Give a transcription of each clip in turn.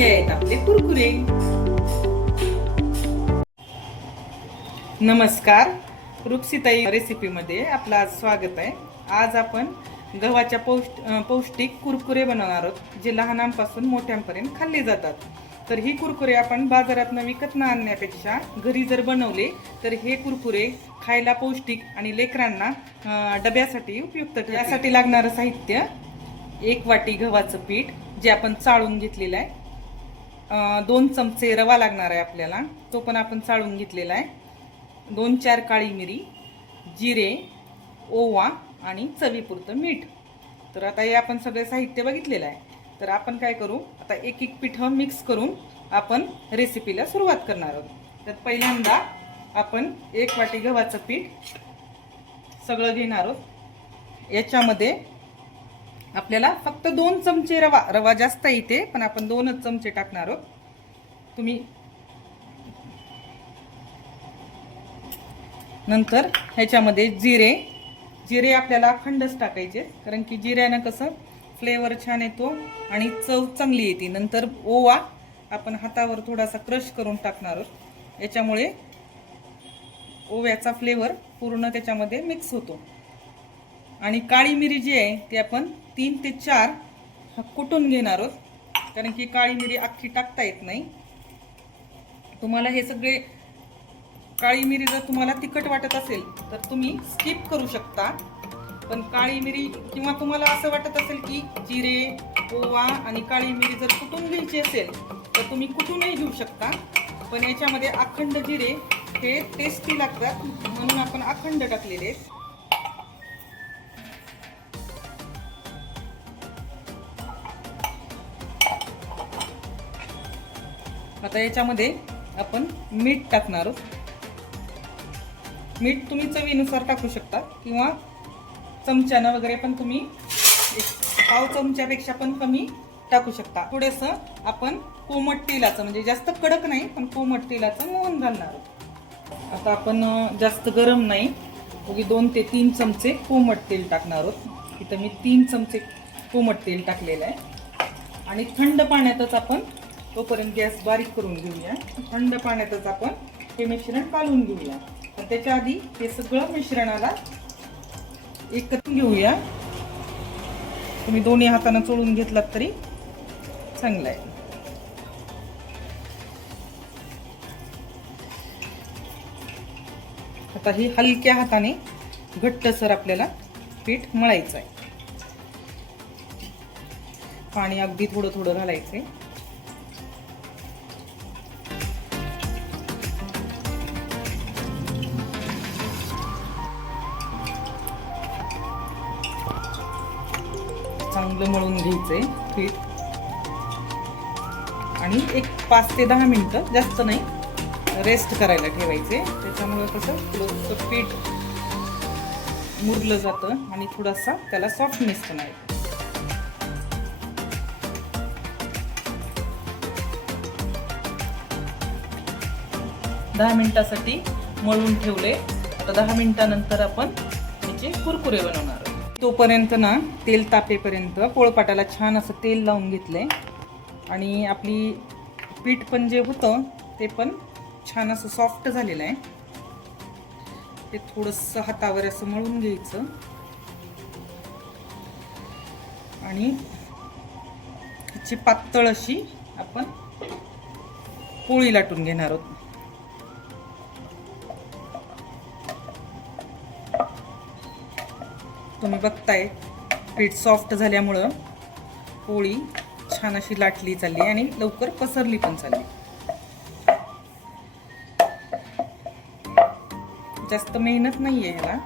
हे आहेत आपले कुरकुरे। नमस्कार, रुपसीताई रेसिपीमध्ये आपलं आज स्वागत आहे। आज आपण गव्हाच्या पौष्टिक कुरकुरे बनवणार आहोत, जे लहानांपासून मोठ्यांपर्यंत खाल्ले जातात। तर ही कुरकुरे आपण बाजारातून विकत न आणण्यापेक्षा घरी जर बनवले तर हे कुरकुरे खायला पौष्टिक आणि लेकरांना डब्यासाठी उपयुक्त ठरतील। यासाठी लागणारं साहित्य: 1 वाटी गव्हाचं पीठ जे आपण चाळून घेतलेलं आहे, 2 चमचे रवा लागणार आहे आपल्याला, तो पण आपण चाळून घेतलेला आहे, 2-4 काळी मिरी, जिरे, ओवा आणि चवीपुरतं मीठ। तर आता हे आपण सगळे साहित्य बघितलेलं आहे। तर आपण काय करू, आता एक एक पीठ मिक्स करून आपण रेसिपीला सुरुवात करणार आहोत। तर पहिल्यांदा आपण 1 वाटी गव्हाचं पीठ सगळं घेणार आहोत। याच्यामध्ये आपल्याला फक्त 2 चमचे रवा जास्त येते, पण आपण 2च चमचे टाकणार आहोत। तुम्ही नंतर ह्याच्यामध्ये जिरे आपल्याला अखंडच टाकायचे, कारण की जिऱ्यानं कसं फ्लेवर छान येतो आणि चव चांगली येते। नंतर ओवा आपण हातावर थोडासा क्रश करून टाकणार आहोत, याच्यामुळे ओव्याचा फ्लेवर पूर्ण त्याच्यामध्ये मिक्स होतो। आणि काळी मिरी जी आहे ती आपण 3 ते 4 कुटून घेणार आहोत, कारण की काळी मिरी अख्खी टाकता येत नाही। तुम्हाला हे सगळे काळी मिरी जर तुम्हाला तिखट वाटत असेल तर तुम्ही स्किप करू शकता, पण काळी मिरी किंवा तुम्हाला असं वाटत असेल की जिरे, ओवा आणि काळी मिरी जर कुटून घ्यायची असेल तर तुम्ही कुटूनही घेऊ शकता, पण याच्यामध्ये अखंड जिरे हे टेस्टी लागतात म्हणून आपण अखंड टाकलेले आहेत। आता याच्यामध्ये आपण मीठ टाकणार आहोत। मीठ तुम्ही चवीनुसार टाकू शकता किंवा चमच्यानं वगैरे पण तुम्ही 1 चमच्यापेक्षा पण कमी टाकू शकता। थोडंसं आपण कोमट तेलाचं, म्हणजे जास्त कडक नाही पण कोमट तेलाचं मोहन घालणार आहोत। आता आपण जास्त गरम नाही, 2 ते 3 चमचे कोमट तेल टाकणार आहोत। इथं मी 3 चमचे कोमट तेल टाकलेलं आहे। आणि थंड पाण्यातच आपण, तोपर्यंत गॅस बारीक करून घेऊया, थंड पाण्यातच आपण हे मिश्रण काढून घेऊया। पण त्याच्या आधी हे सगळं मिश्रणाला एकत्र घेऊया। तुम्ही दोन्ही हाताने चोळून घेतलात तरी चांगलं आहे। आता ही हलक्या हाताने घट्टसर आपल्याला पीठ मळायचं आहे। पाणी अगदी थोडं थोडं घालायचंय। चांगलं मळून घ्यायचंय पीठ आणि एक 5 ते 10 मिनिटं, जास्त नाही, रेस्ट करायला ठेवायचे। त्याच्यामुळे कसं थोडंसं पीठ मुरलं जातं आणि थोडासा त्याला सॉफ्टनेस पण आहे। 10 मिनिटासाठी मळून ठेवले। आता 10 मिनिटानंतर आपण त्याचे कुरकुरे बनवणार आहोत। तोपर्यंत ना तेल तापेपर्यंत पोळपाटाला छान असं तेल लावून घेतलंय आणि आपली पीठ पण जे होतं ते पण छान असं सॉफ्ट झालेलं आहे। ते थोडंसं हातावर असं मळून घ्यायचं आणि ह्याची पातळ अशी आपण पोळी लाटून घेणार आहोत। तुम्ही बघताय पीठ सॉफ्ट झाल्यामुळं पोळी छान अशी लाटली चालली आणि लवकर पसरली पण चालली। जास्त मेहनत नाहीये ह्याला।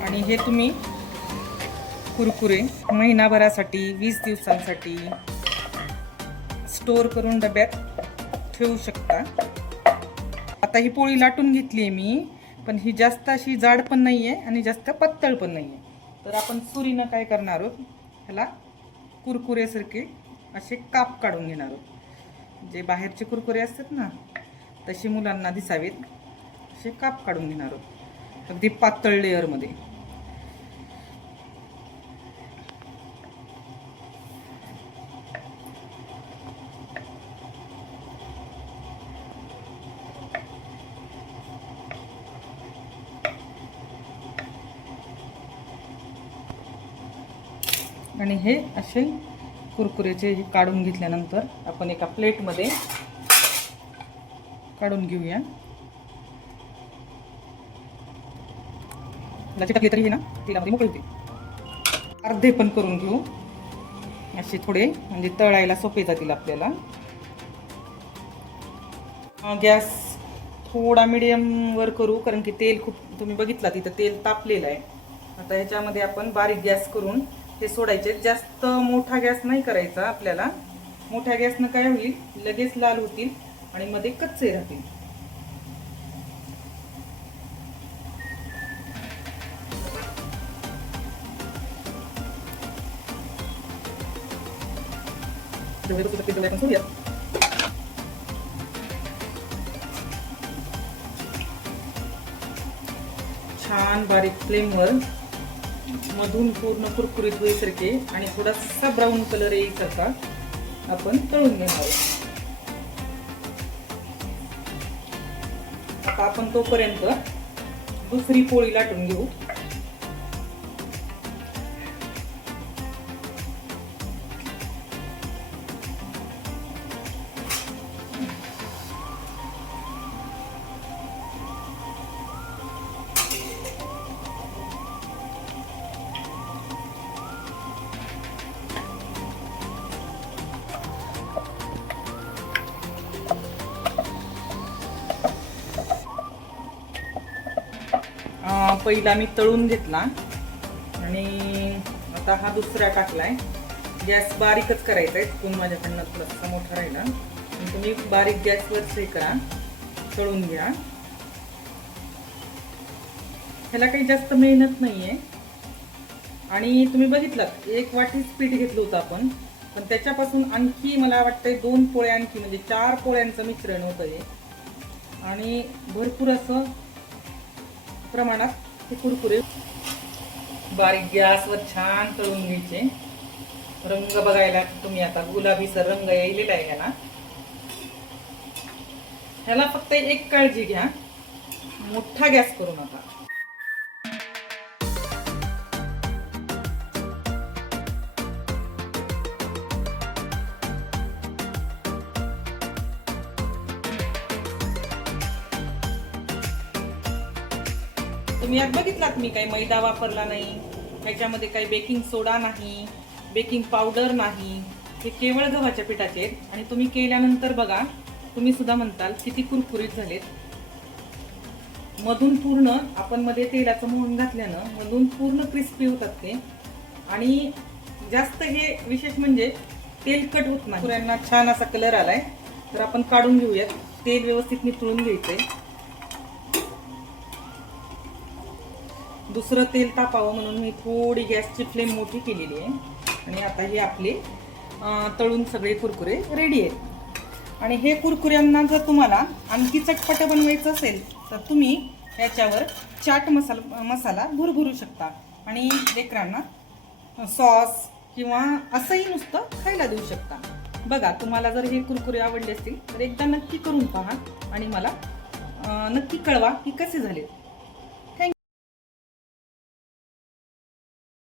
आणि हे तुम्ही कुरकुरे महिनाभरासाठी, 20 दिवसांसाठी स्टोर करून डब्यात ठेवू शकता। आता ही पोळी लाटून घेतली आहे मी, पण ही जास्त अशी जाड पण नाहीये आणि जास्त पातळ पण नाहीये। तर आपण सुरीनं काय करणार आहोत, ह्याला कुरकुरेसारखे असे काप काढून घेणार आहोत। जे बाहेरचे कुरकुरे असतात ना तशी मुलांना दिसावेत असे काप काढून घेणार आहोत, अगदी पातळ लेअरमध्ये. आणि हे असे कुरकुरेचे हे काढून घेतल्यानंतर आपण एका प्लेटमध्ये काढून घेऊया. टाकली तरी हे ना तेलामध्ये मोकळे होते. अर्धे पण करून घेऊ असे थोडे, म्हणजे तळायला सोपे जातील आपल्याला. गॅस थोडा मीडियम वर करू, कारण की तेल खूप, तुम्ही बघितला तिथं तेल तापलेलं आहे. आता ह्याच्यामध्ये आपण बारीक गॅस करून ते सोडायचे. जास्त मोठा गॅस नाही करायचा आपल्याला. मोठ्या गॅसनं काय होईल, लगेच लाल होतील आणि मध्ये कच्चे राहतील. छान बारीक फ्लेमवर मधून पूर्ण कुरकुरीत होईसारखे आणि थोडासा ब्राऊन कलर येईसारखा आपण तळून घेणार आहोत. आता आपण तोपर्यंत दुसरी पोळी लाटून घेऊ. पहिला मी तळून घेतला आणि आता हा दुसरा टाकलाय. गॅस बारीकच करायचा आहे, चुकून माझ्याकडनं थोडासा मोठा राहिला. तुम्ही बारीक गॅसवर हे करा, तळून घ्या. ह्याला काही जास्त मेहनत नाहीये. आणि तुम्ही बघितलात 1 वाटीच पीठ घेतलं होतं आपण, पण त्याच्यापासून आणखी मला वाटतंय 2 पोळ्या आणखी, म्हणजे 4 पोळ्यांचं मिश्रण होतं हे. आणि भरपूर असं प्रमाणात हे कुरकुरे बारीक गॅसवर छान तळून घ्यायचे. रंग बघायला तुम्ही आता गुलाबीसर रंग यायलेला आहे ह्याला. ह्याला फक्त एक काळजी घ्या, मोठा गॅस करू नका. तुम्ही आज बघितलात मी काही मैदा वापरला नाही, त्याच्यामध्ये काही बेकिंग सोडा नाही, बेकिंग पावडर नाही. हे केवळ गव्हाच्या पिठाचे आहेत. आणि तुम्ही केल्यानंतर बघा, तुम्ही सुद्धा म्हणताल किती कुरकुरीत झालेत. मधून पूर्ण आपण मध्ये तेलाचं मोहन घातल्यानं मधून पूर्ण क्रिस्पी होतात ते. आणि जास्त हे विशेष म्हणजे तेलकट होत नाही. कुरकुऱ्यांना छान असा कलर आलाय. तर आपण काढून घेऊयात. तेल व्यवस्थित नितळून घ्यायचंय. दुसरं तेल तापावं म्हणून मी थोडी गॅसची फ्लेम मोठी केलेली आहे. आणि आता हे आपले तळून सगळे कुरकुरे रेडी आहेत. आणि हे कुरकुऱ्यांना जर तुम्हाला आणखी चटपट बनवायचं असेल तर तुम्ही याच्यावर चाट मसाला भुरभुरू शकता आणि लेकरांना सॉस किंवा असंही नुसतं खायला देऊ शकता. बघा, तुम्हाला जर हे कुरकुरे आवडले असतील तर एकदा नक्की करून पहा आणि मला नक्की कळवा की कसे झाले.